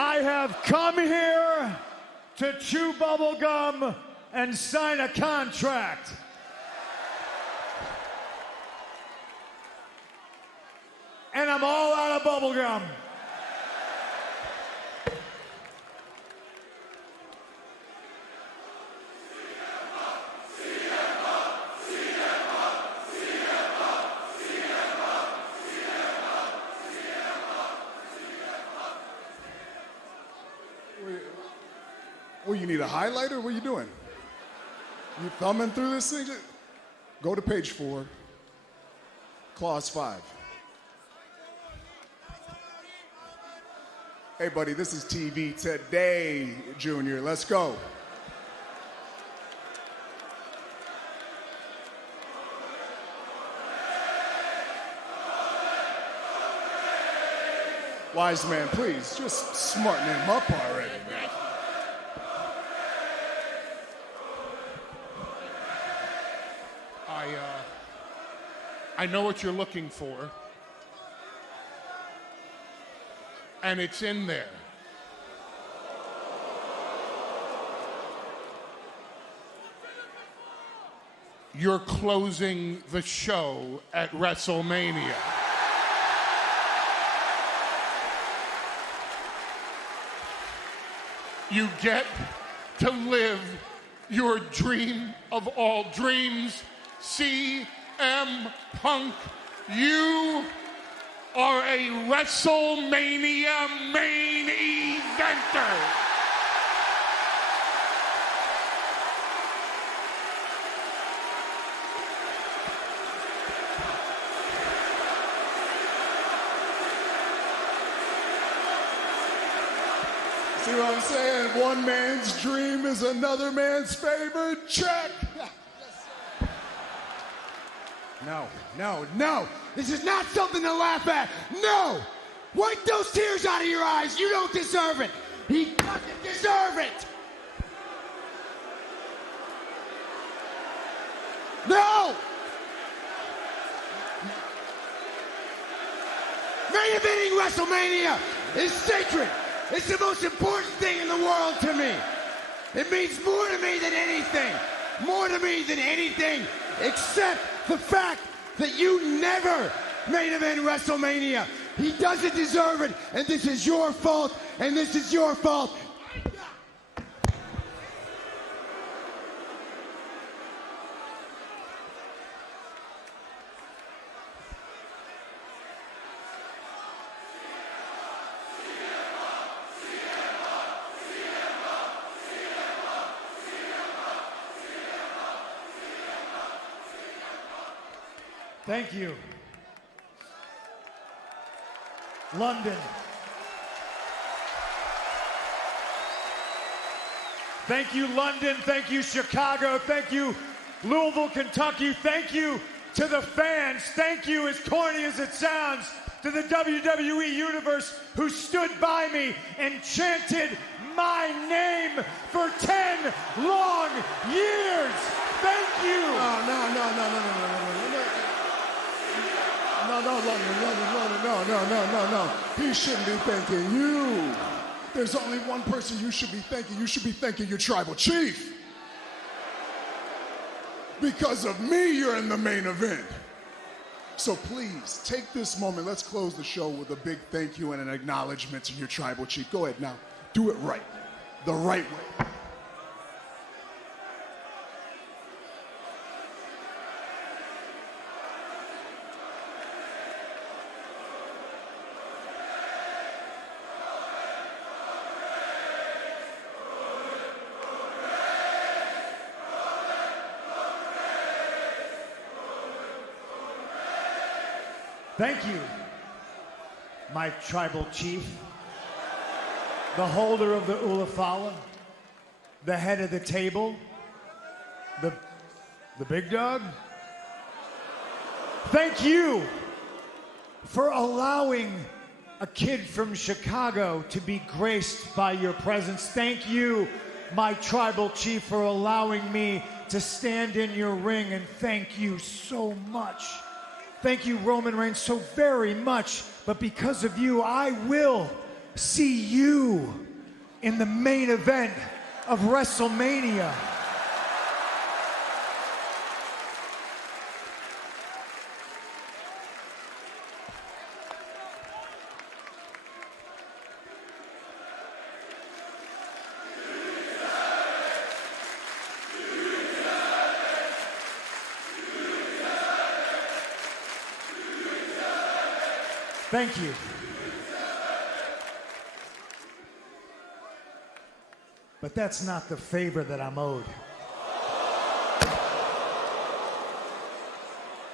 I have come here to chew bubble gum and sign a contract. And I'm all out of bubble gum. Well, you need a highlighter? What are you doing? You thumbing through this thing? Go to page 4, clause 5. Hey, buddy, this is TV today, Junior. Let's go. Wise man, please, just smarten him up already, man. I know what you're looking for, and it's in there. You're closing the show at WrestleMania. You get to live your dream of all dreams. CM Punk, you are a WrestleMania main eventer. See what I'm saying? One man's dream is another man's favorite. Check. No, no, no. This is not something to laugh at. No! Wipe those tears out of your eyes. You don't deserve it. He doesn't deserve it. No! Main eventing WrestleMania is sacred. It's the most important thing in the world to me. It means more to me than anything. More to me than anything except the fact that you never main event WrestleMania. He doesn't deserve it, and this is your fault, and this is your fault. Thank you. London. Thank you, London. Thank you, Chicago. Thank you, Louisville, Kentucky. Thank you to the fans. Thank you, as corny as it sounds, to the WWE Universe who stood by me and chanted my name for 10 long years. Thank you. No. He shouldn't be thanking you. There's only one person you should be thanking. You should be thanking your tribal chief. Because of me, you're in the main event. So please, take this moment. Let's close the show with a big thank you and an acknowledgement to your tribal chief. Go ahead now. Do it right. The right way. Thank you, my tribal chief, the holder of the Ulafala, the head of the table, the big dog. Thank you for allowing a kid from Chicago to be graced by your presence. Thank you, my tribal chief, for allowing me to stand in your ring, and thank you so much. Thank you, Roman Reigns, so very much. But because of you, I will see you in the main event of WrestleMania. Thank you. But that's not the favor that I'm owed.